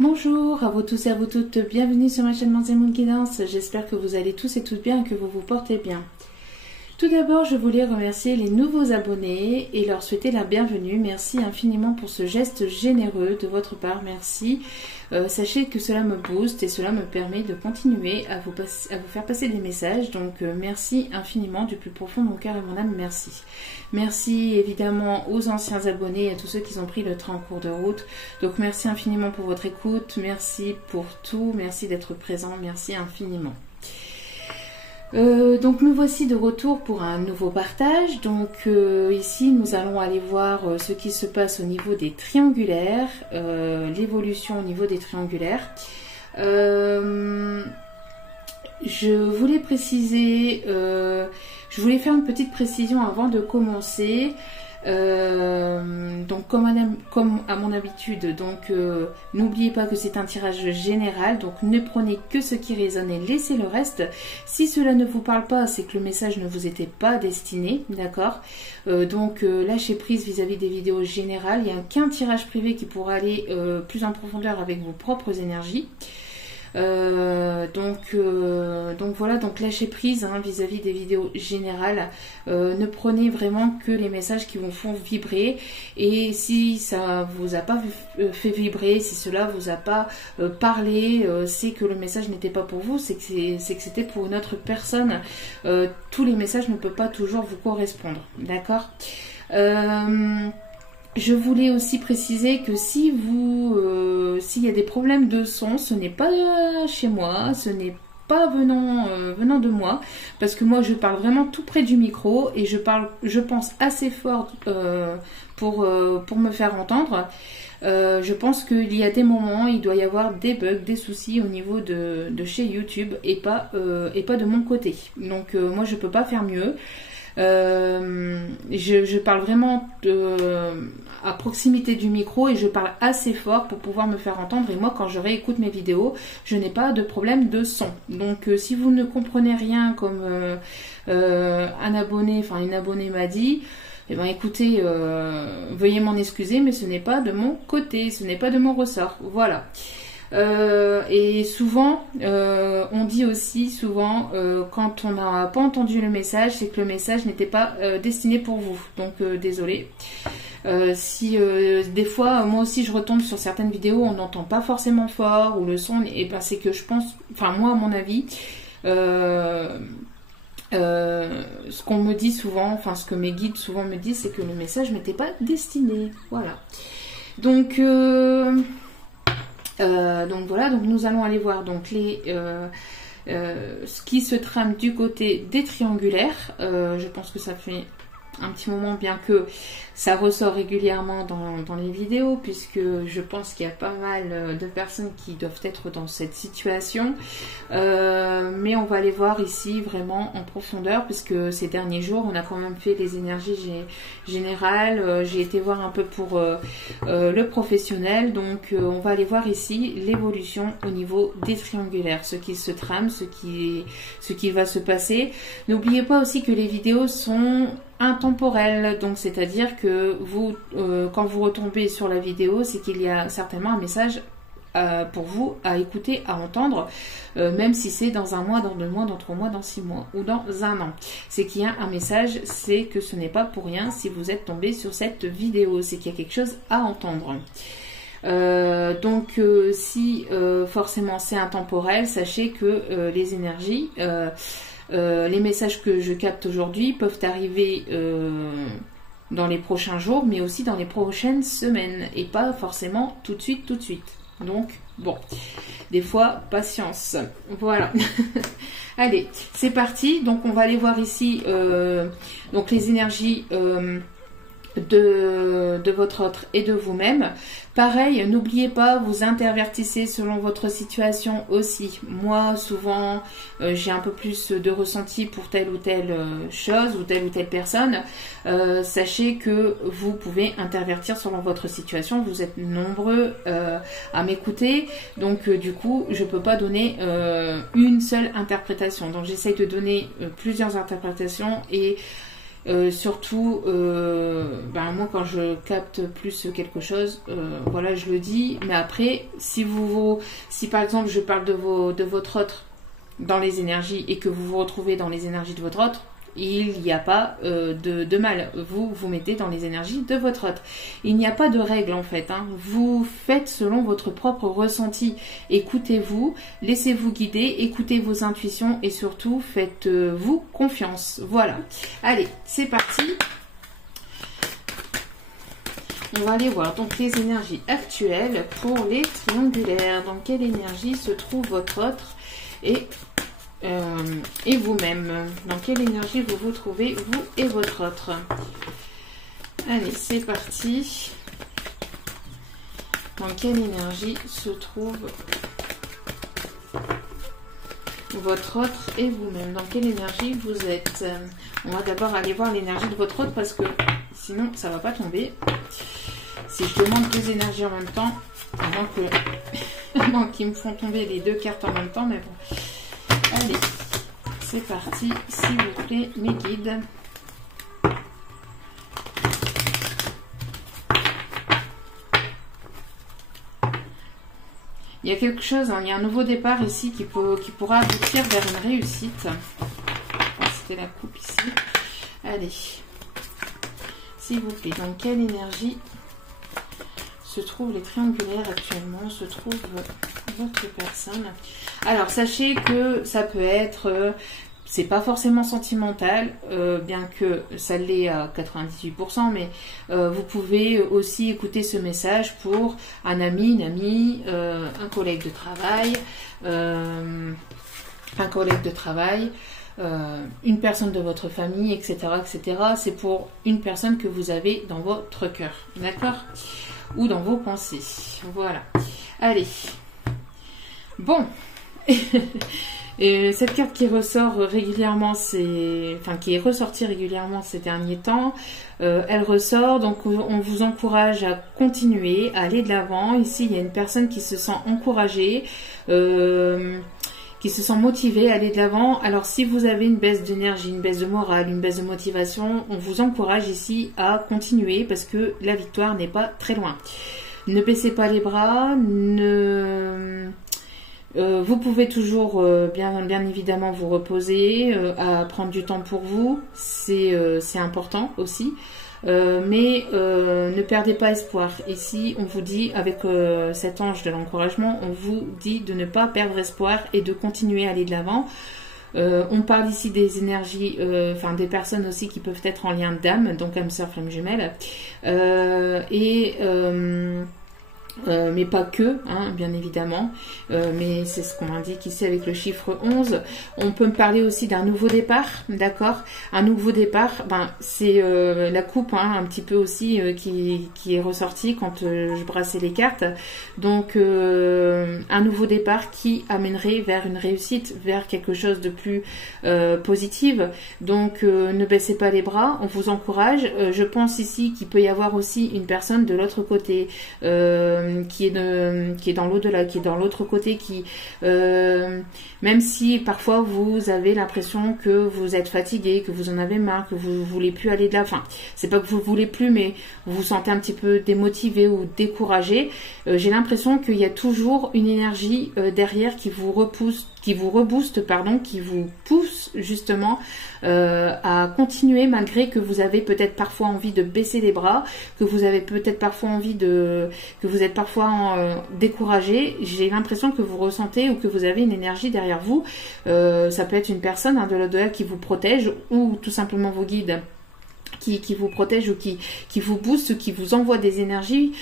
Bonjour à vous tous et à vous toutes, bienvenue sur ma chaîne Manzé Moon Guidance. J'espère que vous allez tous et toutes bien et que vous vous portez bien. Tout d'abord, je voulais remercier les nouveaux abonnés et leur souhaiter la bienvenue. Merci infiniment pour ce geste généreux de votre part, merci. Sachez que cela me booste et cela me permet de continuer à vous faire passer des messages. Donc merci infiniment du plus profond de mon cœur et mon âme, merci. Merci évidemment aux anciens abonnés et à tous ceux qui ont pris le train en cours de route. Donc merci infiniment pour votre écoute, merci pour tout, merci d'être présent, merci infiniment. Donc nous voici de retour pour un nouveau partage. Donc ici nous allons aller voir ce qui se passe au niveau des triangulaires, l'évolution au niveau des triangulaires. Je voulais préciser, je voulais faire une petite précision avant de commencer. Donc comme à mon habitude, donc n'oubliez pas que c'est un tirage général, donc ne prenez que ce qui résonne et laissez le reste. Si cela ne vous parle pas, c'est que le message ne vous était pas destiné, d'accord. Donc lâchez prise vis-à-vis des vidéos générales. Il n'y a qu'un tirage privé qui pourra aller plus en profondeur avec vos propres énergies. Donc voilà, donc lâchez prise vis-à-vis des vidéos générales. Ne prenez vraiment que les messages qui vous font vibrer, et si ça vous a pas fait vibrer, si cela vous a pas parlé, c'est que le message n'était pas pour vous, c'est que c'était pour une autre personne. Tous les messages ne peuvent pas toujours vous correspondre, d'accord. Je voulais aussi préciser que si s'il y a des problèmes de son, ce n'est pas chez moi, ce n'est pas venant de moi, parce que moi je parle vraiment tout près du micro et je pense assez fort pour me faire entendre. Je pense qu'il y a des moments, il doit y avoir des bugs, des soucis au niveau de chez YouTube et pas de mon côté. Donc moi je peux pas faire mieux. Je parle vraiment à proximité du micro et je parle assez fort pour pouvoir me faire entendre, et moi quand je réécoute mes vidéos je n'ai pas de problème de son. Donc si vous ne comprenez rien comme une abonnée m'a dit, eh ben écoutez, veuillez m'en excuser, mais ce n'est pas de mon côté, ce n'est pas de mon ressort, voilà. Et souvent, on dit aussi souvent quand on n'a pas entendu le message, c'est que le message n'était pas destiné pour vous. Donc désolé. Si des fois, moi aussi je retombe sur certaines vidéos, on n'entend pas forcément fort, ou le son, et ben c'est que je pense, enfin moi à mon avis, ce qu'on me dit souvent, enfin ce que mes guides souvent me disent, c'est que le message n'était pas destiné. Voilà. Donc voilà, donc nous allons aller voir donc ce qui se trame du côté des triangulaires. Je pense que ça fait un petit moment, bien que ça ressort régulièrement dans les vidéos, puisque je pense qu'il y a pas mal de personnes qui doivent être dans cette situation. Mais on va aller voir ici vraiment en profondeur, puisque ces derniers jours on a quand même fait les énergies générales. J'ai été voir un peu pour le professionnel, donc on va aller voir ici l'évolution au niveau des triangulaires, ce qui se trame, ce qui va se passer. N'oubliez pas aussi que les vidéos sont intemporelles, donc c'est-à-dire que vous, quand vous retombez sur la vidéo, c'est qu'il y a certainement un message pour vous à écouter, à entendre, même si c'est dans un mois, dans 2 mois, dans 3 mois, dans 6 mois ou dans 1 an. C'est qu'il y a un message, c'est que ce n'est pas pour rien si vous êtes tombé sur cette vidéo, c'est qu'il y a quelque chose à entendre. Donc si forcément c'est intemporel, sachez que les énergies, les messages que je capte aujourd'hui peuvent arriver dans les prochains jours, mais aussi dans les prochaines semaines, et pas forcément tout de suite. Donc bon, des fois patience, voilà. Allez, c'est parti. Donc on va aller voir ici donc les énergies de votre autre et de vous-même. Pareil, n'oubliez pas, vous intervertissez selon votre situation aussi. Moi, souvent, j'ai un peu plus de ressenti pour telle ou telle chose ou telle personne. Sachez que vous pouvez intervertir selon votre situation. Vous êtes nombreux à m'écouter. Donc, du coup, je ne peux pas donner une seule interprétation. Donc, j'essaye de donner plusieurs interprétations, et Surtout, moi quand je capte plus quelque chose, voilà, je le dis. Mais après, si par exemple je parle de votre autre dans les énergies et que vous vous retrouvez dans les énergies de votre autre, il n'y a pas de mal. Vous mettez dans les énergies de votre autre. Il n'y a pas de règle en fait. Hein. Vous faites selon votre propre ressenti. Écoutez-vous, laissez-vous guider, écoutez vos intuitions et surtout faites-vous confiance. Voilà. Allez, c'est parti. On va aller voir donc les énergies actuelles pour les triangulaires. Dans quelle énergie se trouve votre autre et vous-même. Dans quelle énergie vous vous trouvez, vous et votre autre? Allez, c'est parti. Dans quelle énergie se trouve votre autre et vous-même? Dans quelle énergie vous êtes? On va d'abord aller voir l'énergie de votre autre parce que sinon ça va pas tomber. Si je demande deux énergies en même temps, avant qu'ils me font tomber les deux cartes en même temps, mais bon. Allez, c'est parti, s'il vous plaît, mes guides. Il y a quelque chose, hein, il y a un nouveau départ ici qui pourra aboutir vers une réussite. C'était la coupe ici. Allez, s'il vous plaît, dans quelle énergie se trouvent les triangulaires actuellement, se trouve votre personne? Alors, sachez que ça peut être, c'est pas forcément sentimental, bien que ça l'est à 98%, mais vous pouvez aussi écouter ce message pour un ami, une amie, un collègue de travail, une personne de votre famille, etc., etc. C'est pour une personne que vous avez dans votre cœur, d'accord? Ou dans vos pensées. Voilà. Allez. Bon. Et cette carte qui ressort régulièrement, qui est ressortie régulièrement ces derniers temps, elle ressort, donc on vous encourage à continuer, à aller de l'avant. Ici, il y a une personne qui se sent encouragée, qui se sent motivée à aller de l'avant. Alors, si vous avez une baisse d'énergie, une baisse de morale, une baisse de motivation, on vous encourage ici à continuer parce que la victoire n'est pas très loin. Ne baissez pas les bras, vous pouvez toujours bien évidemment vous reposer, à prendre du temps pour vous, c'est important aussi. Mais ne perdez pas espoir. Ici, on vous dit, avec cet ange de l'encouragement, on vous dit de ne pas perdre espoir et de continuer à aller de l'avant. On parle ici des énergies, des personnes aussi qui peuvent être en lien d'âme, donc âme sœur, flamme jumelle. Mais pas que, hein, bien évidemment, mais c'est ce qu'on indique ici avec le chiffre 11. On peut me parler aussi d'un nouveau départ, d'accord? Un nouveau départ, c'est la coupe, hein, un petit peu aussi qui est ressortie quand je brassais les cartes. Donc un nouveau départ qui amènerait vers une réussite, vers quelque chose de plus positif. Donc ne baissez pas les bras, on vous encourage. Je pense ici qu'il peut y avoir aussi une personne de l'autre côté, qui est dans l'au-delà, qui est dans l'autre côté, qui même si parfois vous avez l'impression que vous êtes fatigué, que vous en avez marre, que vous voulez plus aller de là, c'est pas que vous voulez plus, mais vous vous sentez un petit peu démotivé ou découragé, j'ai l'impression qu'il y a toujours une énergie derrière qui vous rebooste, qui vous pousse justement à continuer malgré que vous avez peut-être parfois envie de baisser les bras, que vous avez peut-être parfois que vous êtes parfois découragé. J'ai l'impression que vous ressentez ou que vous avez une énergie derrière vous. Ça peut être une personne, hein, de l'au-delà qui vous protège ou tout simplement vos guides qui vous protège ou qui vous booste, ou qui vous envoie des énergies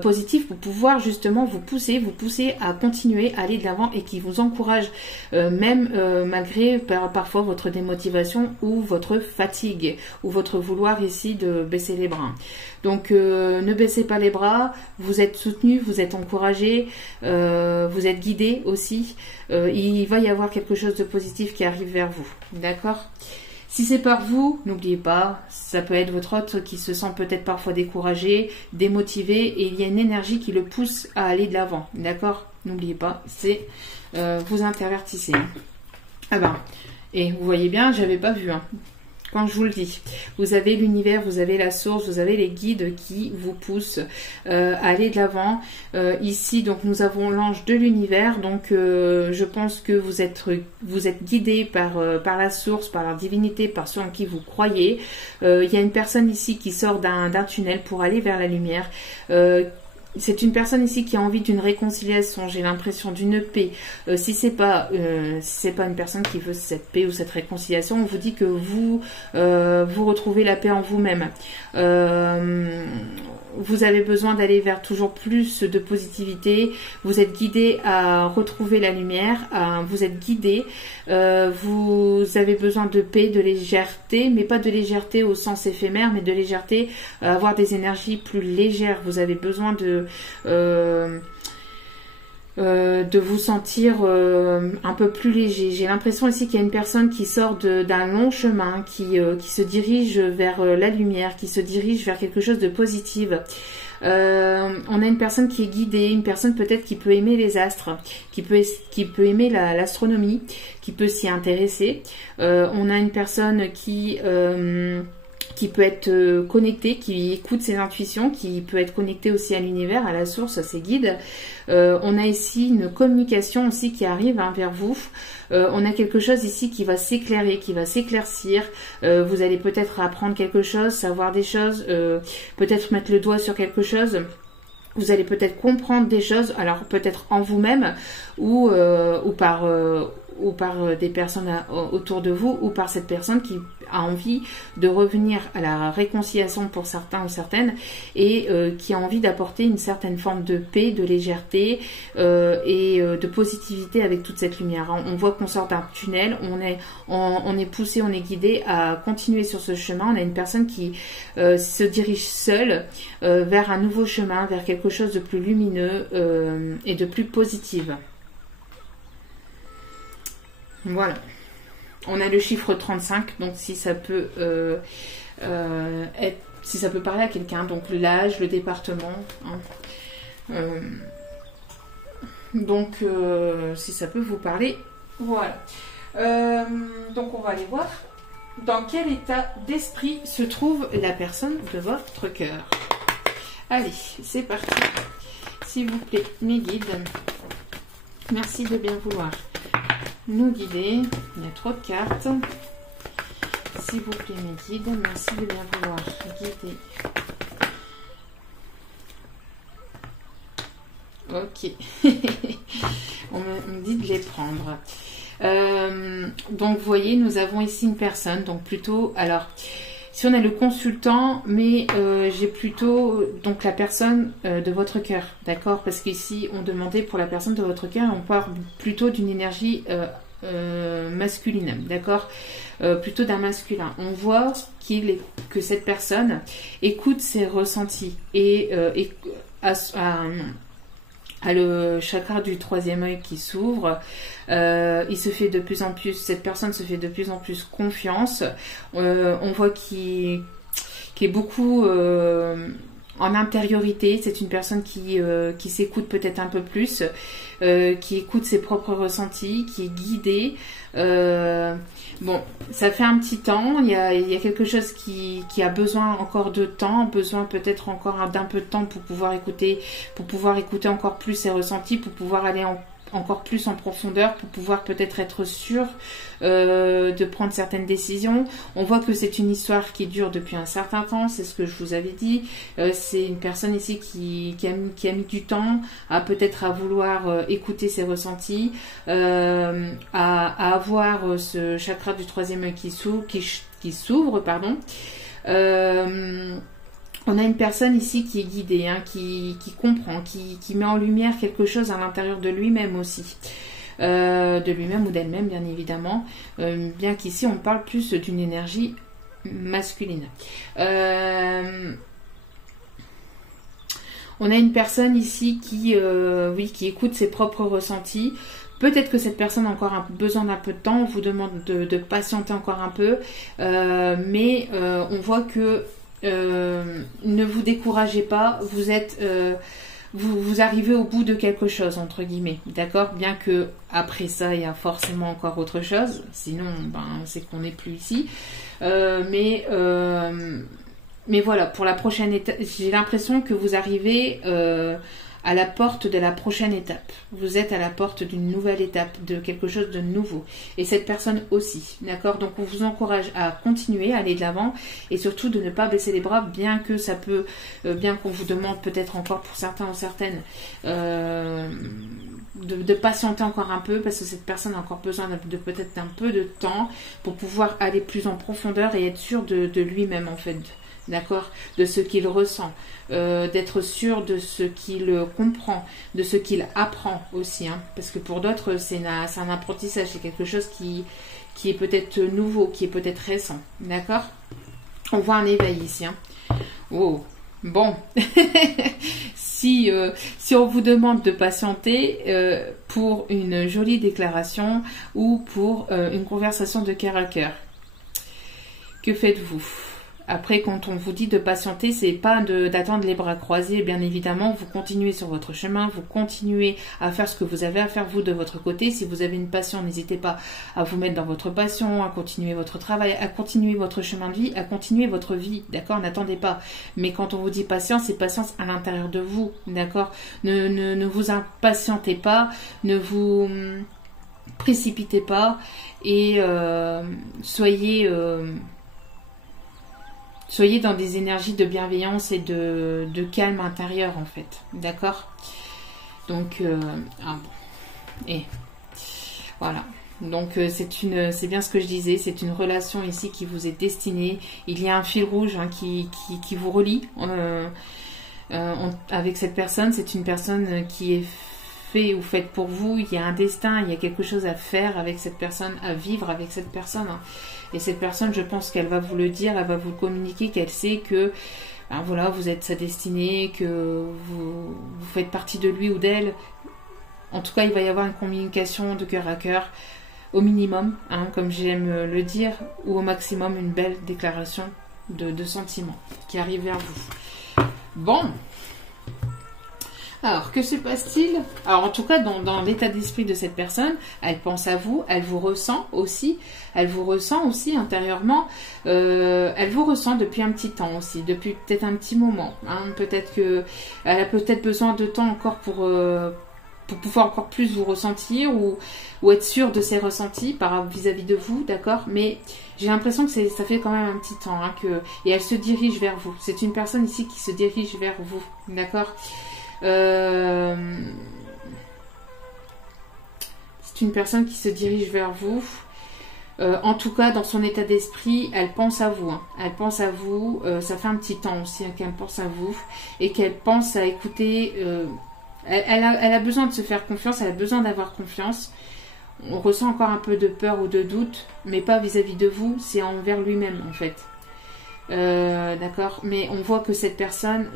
positives pour pouvoir justement vous pousser à continuer, à aller de l'avant, et qui vous encourage même malgré parfois votre démotivation ou votre fatigue ou votre vouloir ici de baisser les bras. Donc ne baissez pas les bras, vous êtes soutenu, vous êtes encouragé, vous êtes guidé aussi. Il va y avoir quelque chose de positif qui arrive vers vous, d'accord ? Si c'est par vous, n'oubliez pas, ça peut être votre autre qui se sent peut-être parfois découragé, démotivé, et il y a une énergie qui le pousse à aller de l'avant, d'accord? N'oubliez pas, c'est vous intervertissez. Ah ben, et vous voyez bien, j'avais pas vu, hein. quand je vous le dis. Vous avez l'univers, vous avez la source, vous avez les guides qui vous poussent à aller de l'avant. Ici, donc, nous avons l'ange de l'univers. Donc, je pense que vous êtes guidé par la source, par la divinité, par ceux en qui vous croyez. Il y a une personne ici qui sort d'un tunnel pour aller vers la lumière. C'est une personne ici qui a envie d'une réconciliation, j'ai l'impression d'une paix. Si c'est pas une personne qui veut cette paix ou cette réconciliation, on vous dit que vous retrouvez la paix en vous-même. Vous avez besoin d'aller vers toujours plus de positivité. Vous êtes guidé à retrouver la lumière. Vous êtes guidé. Vous avez besoin de paix, de légèreté, mais pas de légèreté au sens éphémère, mais de légèreté, avoir des énergies plus légères. Vous avez besoin de vous sentir un peu plus léger. J'ai l'impression ici qu'il y a une personne qui sort d'un long chemin, qui se dirige vers la lumière, qui se dirige vers quelque chose de positif. On a une personne qui est guidée, une personne peut-être qui peut aimer les astres, qui peut aimer l'astronomie, qui peut s'y intéresser. On a une personne qui peut être connectée, qui écoute ses intuitions, qui peut être connectée aussi à l'univers, à la source, à ses guides. On a ici une communication aussi qui arrive vers vous. On a quelque chose ici qui va s'éclairer, qui va s'éclaircir. Vous allez peut-être apprendre quelque chose, savoir des choses, peut-être mettre le doigt sur quelque chose. Vous allez peut-être comprendre des choses, alors peut-être en vous-même ou par des personnes autour de vous, ou par cette personne qui a envie de revenir à la réconciliation pour certains ou certaines, et qui a envie d'apporter une certaine forme de paix, de légèreté et de positivité avec toute cette lumière. On voit qu'on sort d'un tunnel, on est poussé, on est guidé à continuer sur ce chemin. On a une personne qui se dirige seule vers un nouveau chemin, vers quelque chose de plus lumineux et de plus positif. Voilà. On a le chiffre 35, donc si ça peut si ça peut parler à quelqu'un, donc l'âge, le département, hein. Donc si ça peut vous parler, voilà. Donc on va aller voir dans quel état d'esprit se trouve la personne de votre cœur. Allez, c'est parti. S'il vous plaît, mes guides, merci de bien vouloir nous guider. Il y a trop de cartes. S'il vous plaît, mes guides, merci de bien vouloir guider. Ok. on me dit de les prendre. Donc, vous voyez, nous avons ici une personne, donc plutôt... Alors, si on a le consultant, mais j'ai plutôt donc la personne de votre cœur, d'accord? Parce qu'ici, on demandait pour la personne de votre cœur, on parle plutôt d'une énergie masculine, d'accord? Plutôt d'un masculin. On voit que cette personne écoute ses ressentis et a le chakra du troisième œil qui s'ouvre. Il se fait de plus en plus, cette personne se fait de plus en plus confiance. On voit qu'il est beaucoup en intériorité. C'est une personne qui s'écoute peut-être un peu plus, qui écoute ses propres ressentis, qui est guidée. Bon, ça fait un petit temps, il y a quelque chose qui a besoin encore de temps, besoin peut-être encore d'un peu de temps pour pouvoir écouter encore plus ses ressentis, pour pouvoir aller encore plus en profondeur, pour pouvoir peut-être être sûr de prendre certaines décisions. On voit que c'est une histoire qui dure depuis un certain temps, c'est ce que je vous avais dit. C'est une personne ici qui a mis du temps à peut-être à vouloir écouter ses ressentis, à avoir ce chakra du troisième œil qui s'ouvre, pardon. On a une personne ici qui est guidée, hein, qui comprend, qui met en lumière quelque chose à l'intérieur de lui-même aussi. De lui-même ou d'elle-même, bien évidemment. Bien qu'ici, on parle plus d'une énergie masculine. On a une personne ici qui écoute ses propres ressentis. Peut-être que cette personne a encore besoin d'un peu de temps. On vous demande de patienter encore un peu. Mais on voit que ne vous découragez pas, vous êtes vous arrivez au bout de quelque chose, entre guillemets, d'accord? Bien que après ça, il y a forcément encore autre chose, sinon, ben, c'est qu'on n'est plus ici. Mais voilà, pour la prochaine étape, j'ai l'impression que vous arrivez à la porte de la prochaine étape. Vous êtes à la porte d'une nouvelle étape, de quelque chose de nouveau. Et cette personne aussi, d'accord? Donc on vous encourage à continuer, à aller de l'avant et surtout de ne pas baisser les bras, bien que ça peut, bien qu'on vous demande peut-être encore pour certains ou certaines de patienter encore un peu, parce que cette personne a encore besoin de peut-être un peu de temps pour pouvoir aller plus en profondeur et être sûr de lui-même en fait. D'accord, de ce qu'il ressent, d'être sûr de ce qu'il comprend, de ce qu'il apprend aussi, hein, parce que pour d'autres c'est un apprentissage, c'est quelque chose qui est peut-être nouveau, qui est peut-être récent, d'accord? On voit un éveil ici, hein. Oh, bon, si on vous demande de patienter pour une jolie déclaration ou pour une conversation de cœur à cœur, que faites-vous? Après, quand on vous dit de patienter, c'est pas d'attendre les bras croisés. Bien évidemment, vous continuez sur votre chemin, vous continuez à faire ce que vous avez à faire, vous, de votre côté. Si vous avez une passion, n'hésitez pas à vous mettre dans votre passion, à continuer votre travail, à continuer votre chemin de vie, à continuer votre vie, d'accord? N'attendez pas. Mais quand on vous dit patience, c'est patience à l'intérieur de vous, d'accord? Ne vous impatientez pas, ne vous précipitez pas et soyez dans des énergies de bienveillance et de calme intérieur en fait, d'accord? Donc, et voilà. Donc c'est bien ce que je disais, c'est une relation ici qui vous est destinée. Il y a un fil rouge hein, qui vous relie avec cette personne. C'est une personne qui est fait ou faite pour vous. Il y a un destin, il y a quelque chose à faire avec cette personne, à vivre avec cette personne. Hein. Et cette personne, je pense qu'elle va vous le dire, elle va vous communiquer, qu'elle sait que ben voilà, vous êtes sa destinée, que vous faites partie de lui ou d'elle. En tout cas, il va y avoir une communication de cœur à cœur, au minimum, hein, comme j'aime le dire, ou au maximum une belle déclaration de sentiments qui arrive vers vous. Bon. Alors, que se passe-t-il? Alors, en tout cas, dans l'état d'esprit de cette personne, elle pense à vous, elle vous ressent aussi intérieurement, elle vous ressent depuis un petit temps aussi, depuis peut-être un petit moment. Hein. Peut-être que elle a peut-être besoin de temps encore pour pouvoir encore plus vous ressentir ou être sûre de ses ressentis vis-à-vis de vous, d'accord? Mais j'ai l'impression que ça fait quand même un petit temps, hein, et elle se dirige vers vous. C'est une personne ici qui se dirige vers vous, d'accord? C'est une personne qui se dirige vers vous. En tout cas, dans son état d'esprit, elle pense à vous. Hein. Elle pense à vous. Ça fait un petit temps aussi hein, qu'elle pense à vous et qu'elle pense à écouter. Elle a besoin de se faire confiance. Elle a besoin d'avoir confiance. On ressent encore un peu de peur ou de doute, mais pas vis-à-vis de vous. C'est envers lui-même en fait. D'accord. Mais on voit que cette personne,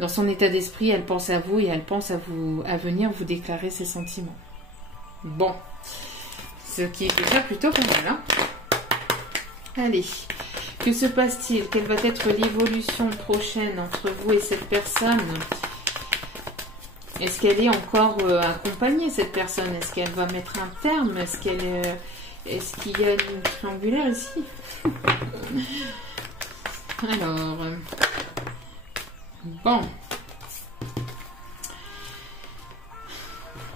dans son état d'esprit, elle pense à vous et elle pense à venir vous déclarer ses sentiments. Bon, ce qui est déjà plutôt pas mal. Hein. Allez, que se passe-t-il? Quelle va être l'évolution prochaine entre vous et cette personne? Est-ce qu'elle est encore accompagnée, cette personne? Est-ce qu'elle va mettre un terme? Est-ce qu'il y a une triangulaire ici? Alors... Bon.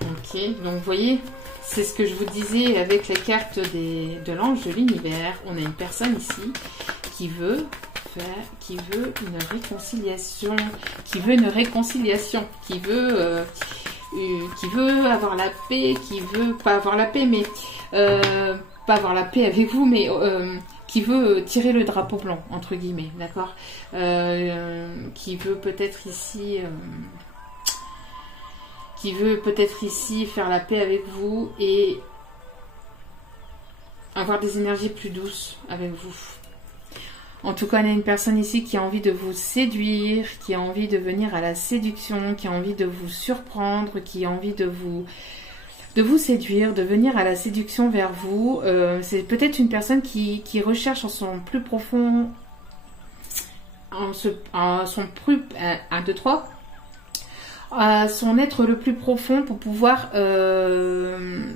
Ok, donc vous voyez, c'est ce que je vous disais avec la carte de l'ange de l'univers. On a une personne ici qui veut une réconciliation, qui veut avoir la paix, qui veut pas avoir la paix, mais pas avoir la paix avec vous, mais qui veut tirer le drapeau blanc, entre guillemets, d'accord, qui veut peut-être ici faire la paix avec vous et avoir des énergies plus douces avec vous. En tout cas, il y a une personne ici qui a envie de vous séduire, qui a envie de venir à la séduction, qui a envie de vous surprendre, qui a envie de vous séduire, de venir à la séduction vers vous. C'est peut-être une personne qui recherche en son plus profond à son plus 1, 2, 3 à son être le plus profond pour pouvoir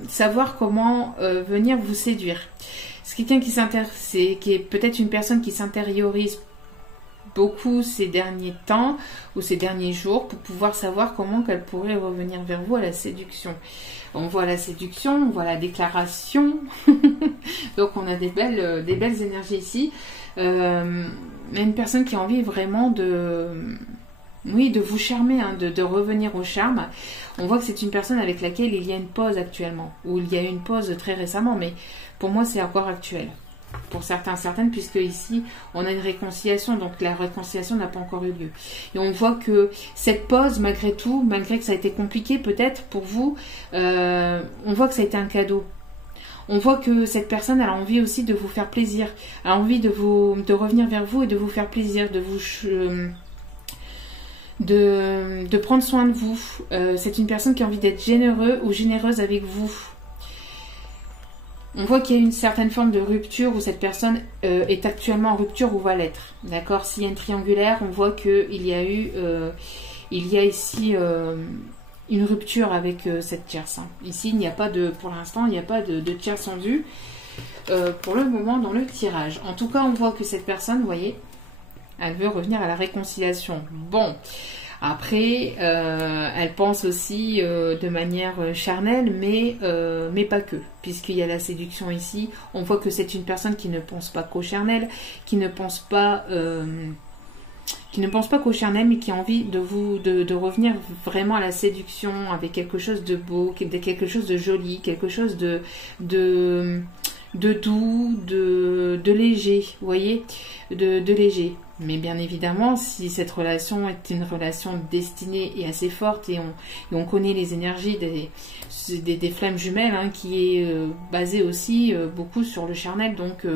savoir comment venir vous séduire. C'est quelqu'un qui est peut-être une personne qui s'intériorise beaucoup ces derniers temps ou ces derniers jours pour pouvoir savoir comment qu'elle pourrait revenir vers vous à la séduction. On voit la séduction, on voit la déclaration. Donc on a des belles énergies ici. Une personne qui a envie vraiment de vous charmer, hein, de revenir au charme. On voit que c'est une personne avec laquelle il y a une pause actuellement, ou il y a eu une pause très récemment, mais pour moi c'est encore actuel. Pour certains, certaines, puisque ici on a une réconciliation, donc la réconciliation n'a pas encore eu lieu. Et on voit que cette pause, malgré tout, malgré que ça a été compliqué peut-être pour vous, on voit que ça a été un cadeau. On voit que cette personne, elle a envie aussi de vous faire plaisir, elle a envie de revenir vers vous et de vous faire plaisir, de prendre soin de vous. C'est une personne qui a envie d'être généreux ou généreuse avec vous. On voit qu'il y a une certaine forme de rupture où cette personne est actuellement en rupture ou va l'être. D'accord? S'il y a une triangulaire, on voit qu'il y a ici une rupture avec cette tierce. Hein. Ici, pour l'instant, il n'y a pas de tierce en vue pour le moment dans le tirage. En tout cas, on voit que cette personne, vous voyez, elle veut revenir à la réconciliation. Bon. Après, elle pense aussi de manière charnelle, mais pas que. Puisqu'il y a la séduction ici, on voit que c'est une personne qui ne pense pas qu'au charnel, qui ne pense pas qu'au charnel, mais qui a envie de revenir vraiment à la séduction avec quelque chose de beau, quelque chose de joli, quelque chose de doux, de léger, vous voyez, de léger. Mais bien évidemment, si cette relation est une relation destinée et assez forte, et on connaît les énergies des flammes jumelles, hein, qui est basée aussi beaucoup sur le charnel, donc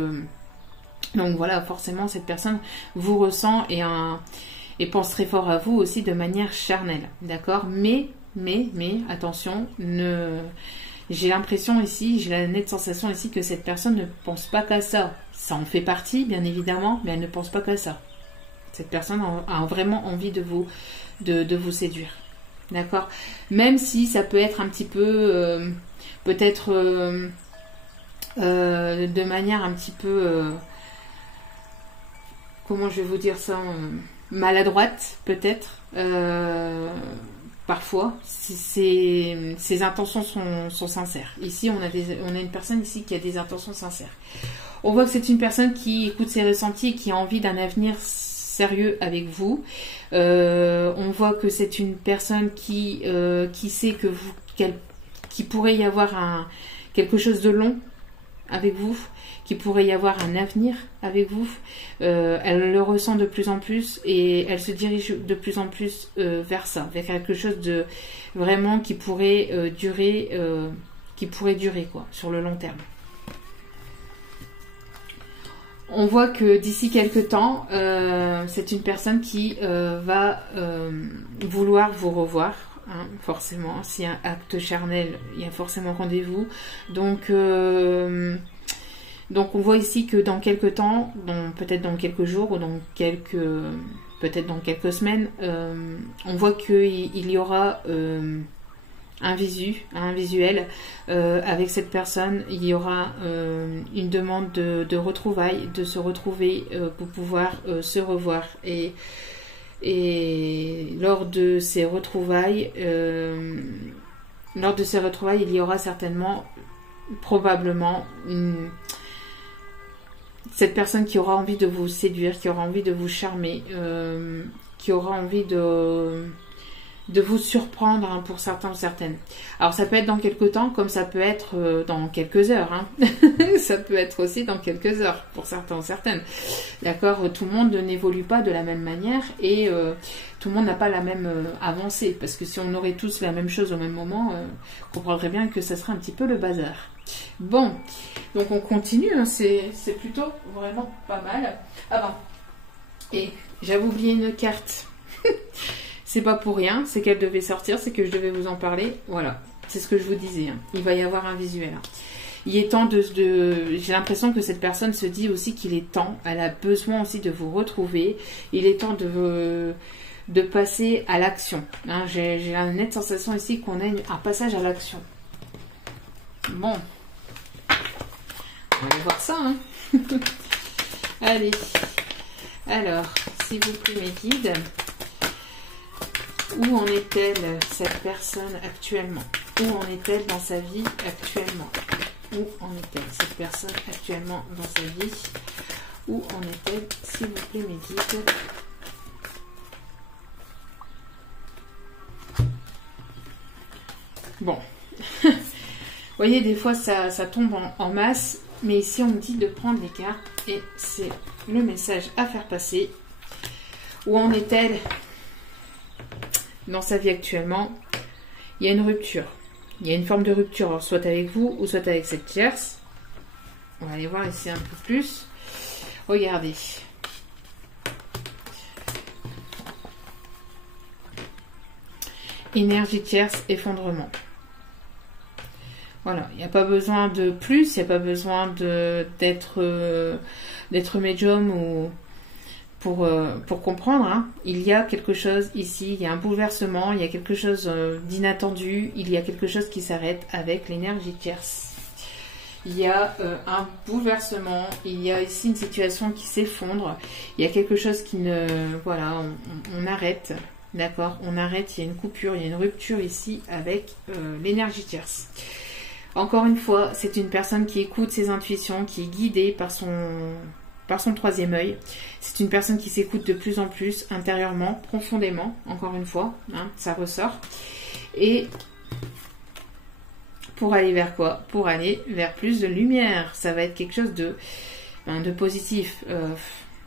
voilà, forcément cette personne vous ressent et pense très fort à vous aussi de manière charnelle, d'accord, mais attention, j'ai l'impression ici, j'ai la nette sensation ici que cette personne ne pense pas qu'à ça. Ça en fait partie, bien évidemment, mais elle ne pense pas qu'à ça. Cette personne a vraiment envie de vous séduire. D'accord? Même si ça peut être un petit peu, peut-être de manière un petit peu, comment je vais vous dire ça, maladroite, peut-être. Parfois, ses intentions sont sincères. Ici, on a une personne ici qui a des intentions sincères. On voit que c'est une personne qui écoute ses ressentis et qui a envie d'un avenir sérieux avec vous. On voit que c'est une personne qui sait qu'il pourrait y avoir quelque chose de long avec vous, qu'il pourrait y avoir un avenir avec vous. Elle le ressent de plus en plus et elle se dirige de plus en plus vers ça, vers quelque chose de vraiment qui pourrait durer quoi, sur le long terme. On voit que d'ici quelques temps, c'est une personne qui va vouloir vous revoir. Hein, forcément, s'il y a un acte charnel, il y a forcément rendez-vous. Donc on voit ici que dans quelques temps, peut-être dans quelques jours ou peut-être dans quelques semaines, on voit qu'il y aura un visuel avec cette personne. Il y aura une demande de retrouvailles, de se retrouver pour pouvoir se revoir. Et lors de ces retrouvailles, il y aura certainement, probablement, cette personne qui aura envie de vous séduire, qui aura envie de vous charmer, qui aura envie de vous surprendre, hein, pour certains ou certaines. Alors ça peut être dans quelques temps, comme ça peut être dans quelques heures. Hein. Ça peut être aussi dans quelques heures, pour certains ou certaines. D'accord? Tout le monde n'évolue pas de la même manière et tout le monde n'a pas la même avancée. Parce que si on aurait tous la même chose au même moment, on comprendrait bien que ça serait un petit peu le bazar. Bon, donc on continue, hein, c'est plutôt vraiment pas mal. Ah ben, et j'avais oublié une carte. C'est pas pour rien, c'est qu'elle devait sortir, c'est que je devais vous en parler. Voilà, c'est ce que je vous disais. Hein. Il va y avoir un visuel. Hein. il est temps j'ai l'impression que cette personne se dit aussi qu'il est temps, elle a besoin aussi de vous retrouver, il est temps de passer à l'action. Hein, j'ai la nette sensation ici qu'on a un passage à l'action. Bon, on va aller voir ça. Hein. Allez, alors, s'il vous plaît mes guides, où en est-elle cette personne actuellement? Où en est-elle dans sa vie actuellement? Où en est-elle cette personne actuellement dans sa vie? Où en est-elle, s'il vous plaît mes guides? Bon, vous voyez, des fois ça tombe en masse, mais ici on me dit de prendre les cartes et c'est le message à faire passer. Où en est-elle dans sa vie actuellement? Il y a une rupture, il y a une forme de rupture, alors soit avec vous ou soit avec cette tierce. On va aller voir ici un peu plus. Regardez. Énergie tierce, effondrement. Voilà, il n'y a pas besoin de plus, il n'y a pas besoin d'être médium ou pour comprendre. Hein. Il y a quelque chose ici, il y a un bouleversement, il y a quelque chose d'inattendu, il y a quelque chose qui s'arrête avec l'énergie tierce. Il y a un bouleversement, il y a ici une situation qui s'effondre, il y a quelque chose qui ne... Voilà, on arrête, d'accord? On arrête, il y a une coupure, il y a une rupture ici avec l'énergie tierce. Encore une fois, c'est une personne qui écoute ses intuitions, qui est guidée par son troisième œil. C'est une personne qui s'écoute de plus en plus intérieurement, profondément, encore une fois, hein, ça ressort. Et pour aller vers quoi? Pour aller vers plus de lumière. Ça va être quelque chose de positif.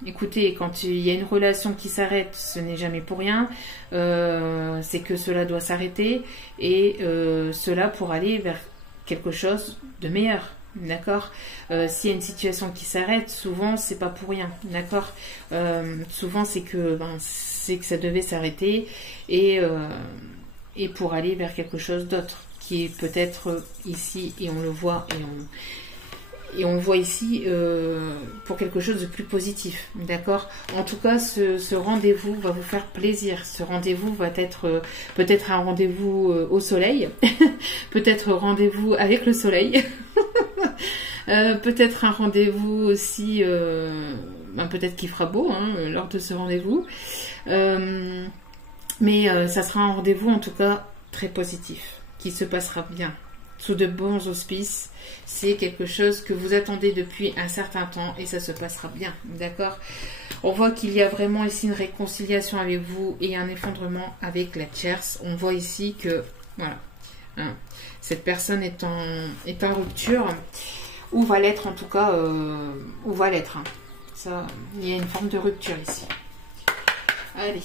Écoutez, quand il y a une relation qui s'arrête, ce n'est jamais pour rien. C'est que cela doit s'arrêter. Et cela pour aller vers quelque chose de meilleur. D'accord. S'il y a une situation qui s'arrête, souvent c'est pas pour rien, d'accord. Souvent c'est que ça devait s'arrêter et pour aller vers quelque chose d'autre qui est peut-être ici, et on le voit et on voit ici pour quelque chose de plus positif, d'accord. En tout cas, ce rendez-vous va vous faire plaisir. Ce rendez-vous va être peut-être un rendez-vous au soleil, peut-être rendez-vous avec le soleil, peut-être un rendez-vous aussi, peut-être qu'il fera beau lors de ce rendez-vous, mais ça sera un rendez-vous en tout cas très positif, qui se passera bien, sous de bons auspices. C'est quelque chose que vous attendez depuis un certain temps et ça se passera bien, d'accord. On voit qu'il y a vraiment ici une réconciliation avec vous et un effondrement avec la tierce. On voit ici que, voilà, cette personne est en rupture, ou va l'être en tout cas, ou va l'être. Ça, il y a une forme de rupture ici. Allez,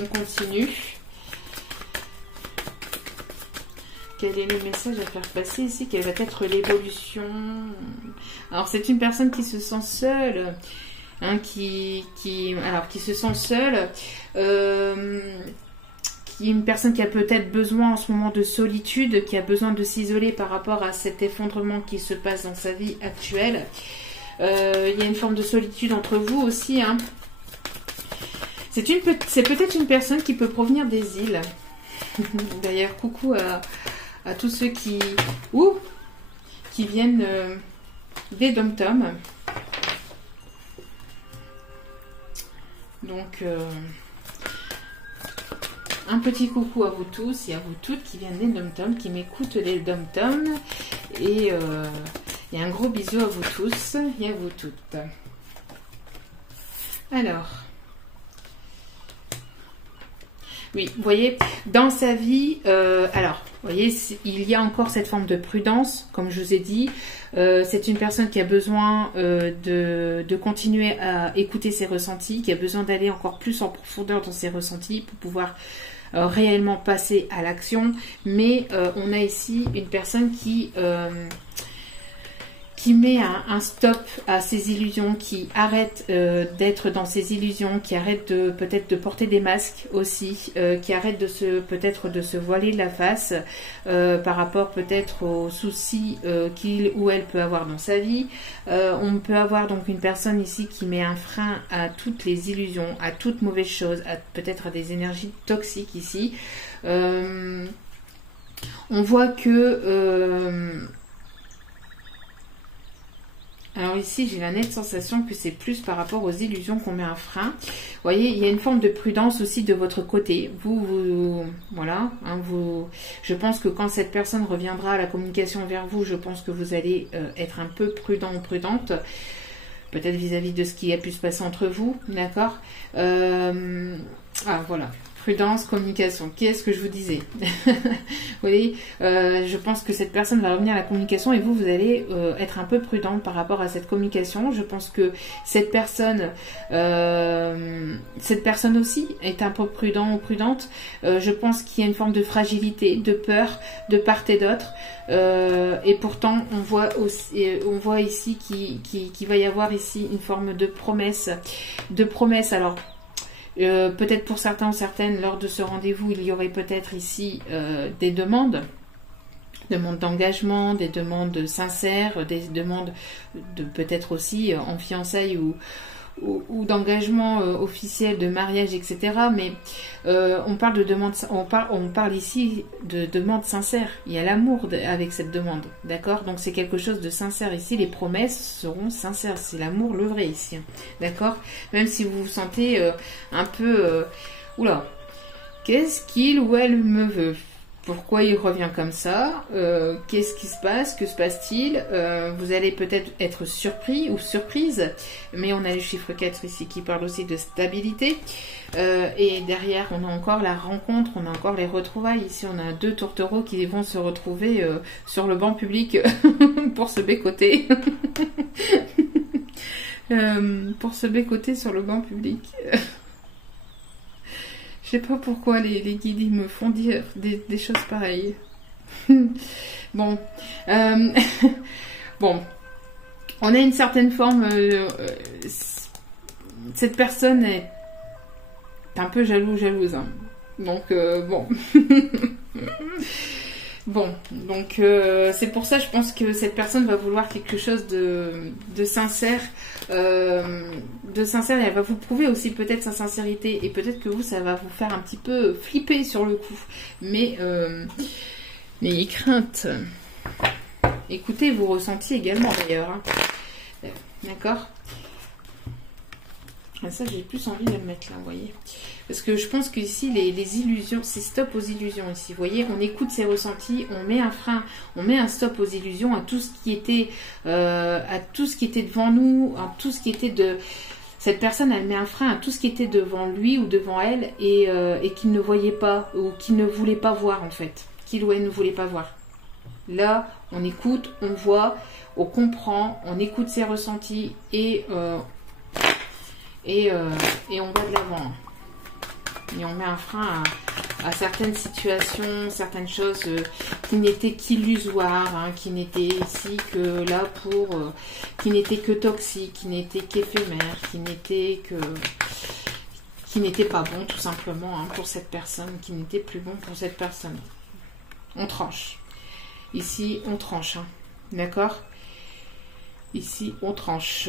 on continue. Quel est le message à faire passer ici? Quelle va être l'évolution? Alors, c'est une personne qui se sent seule, qui se sent seule, qui est une personne qui a peut-être besoin en ce moment de solitude, qui a besoin de s'isoler par rapport à cet effondrement qui se passe dans sa vie actuelle. Il y a une forme de solitude entre vous aussi. C'est peut-être une personne qui peut provenir des îles. D'ailleurs, coucou à tous ceux qui viennent des dom-toms. Donc, un petit coucou à vous tous et à vous toutes qui viennent des dom-toms, qui m'écoutent les dom-toms. Et un gros bisou à vous tous et à vous toutes. Alors... Oui, vous voyez, dans sa vie, vous voyez, il y a encore cette forme de prudence, comme je vous ai dit. C'est une personne qui a besoin de continuer à écouter ses ressentis, qui a besoin d'aller encore plus en profondeur dans ses ressentis pour pouvoir réellement passer à l'action. Mais on a ici une personne qui qui met un stop à ces illusions, qui arrête d'être dans ces illusions, qui arrête peut-être de porter des masques aussi, qui arrête peut-être de se voiler la face par rapport peut-être aux soucis qu'il ou elle peut avoir dans sa vie. On peut avoir donc une personne ici qui met un frein à toutes les illusions, à toute mauvaise chose, peut-être à des énergies toxiques ici. On voit que alors ici, j'ai la nette sensation que c'est plus par rapport aux illusions qu'on met un frein. Vous voyez, il y a une forme de prudence aussi de votre côté. Voilà, hein, je pense que quand cette personne reviendra à la communication vers vous, je pense que vous allez être un peu prudent ou prudente. Peut-être vis-à-vis de ce qui a pu se passer entre vous, d'accord. Voilà. Prudence, communication. Qu'est-ce que je vous disais? Vous voyez, je pense que cette personne va revenir à la communication et vous allez être un peu prudent par rapport à cette communication. Je pense que cette personne aussi est un peu prudent ou prudente. Je pense qu'il y a une forme de fragilité, de peur de part et d'autre. Et pourtant, on voit ici qu'il va y avoir ici une forme de promesse. Alors, peut-être pour certains ou certaines, lors de ce rendez-vous, il y aurait peut-être ici des demandes d'engagement, des demandes sincères, des demandes de peut-être aussi en fiançailles ou d'engagement officiel, de mariage, etc. Mais on parle de demande, on parle ici de demande sincère. Il y a l'amour avec cette demande, d'accord? Donc c'est quelque chose de sincère ici. Les promesses seront sincères. C'est l'amour le vrai ici, d'accord? Même si vous vous sentez un peu, oula, qu'est-ce qu'il ou elle me veut? Pourquoi il revient comme ça? Qu'est-ce qui se passe? Que se passe-t-il? Vous allez peut-être être surpris ou surprise, mais on a le chiffre 4 ici qui parle aussi de stabilité. Et derrière, on a encore la rencontre, on a encore les retrouvailles. Ici, on a 2 tourtereaux qui vont se retrouver sur le banc public pour se bécoter. Pour se bécoter sur le banc public. Je sais pas pourquoi les guides ils me font dire des choses pareilles. Bon. Bon. On a une certaine forme... cette personne est un peu jalouse. Hein. Donc, bon. Bon, donc c'est pour ça je pense que cette personne va vouloir quelque chose de sincère. De sincère, et elle va vous prouver aussi peut-être sa sincérité. Et peut-être que vous, ça va vous faire un petit peu flipper sur le coup. Mais n'ayez crainte. Écoutez vos ressentis également d'ailleurs. Hein. D'accord? Ça, j'ai plus envie de le mettre là, vous voyez. Parce que je pense qu'ici, les illusions, c'est stop aux illusions ici. Vous voyez, on écoute ses ressentis, on met un frein, on met un stop aux illusions, à tout ce qui était, devant nous, à tout ce qui était de... Cette personne, elle met un frein à tout ce qui était devant lui ou devant elle et qu'il ne voyait pas ou qu'il ne voulait pas voir en fait. Qu'il ou elle ne voulait pas voir. Là, on écoute, on voit, on comprend, on écoute ses ressentis et on va de l'avant. Et on met un frein à certaines situations, certaines choses qui n'étaient qu'illusoires, hein, qui n'étaient ici que là pour... qui n'étaient que toxiques, qui n'étaient qu'éphémères, qui n'étaient pas bons tout simplement hein, pour cette personne, qui n'étaient plus bons pour cette personne. On tranche. Ici, on tranche. Hein, d'accord? Ici, on tranche.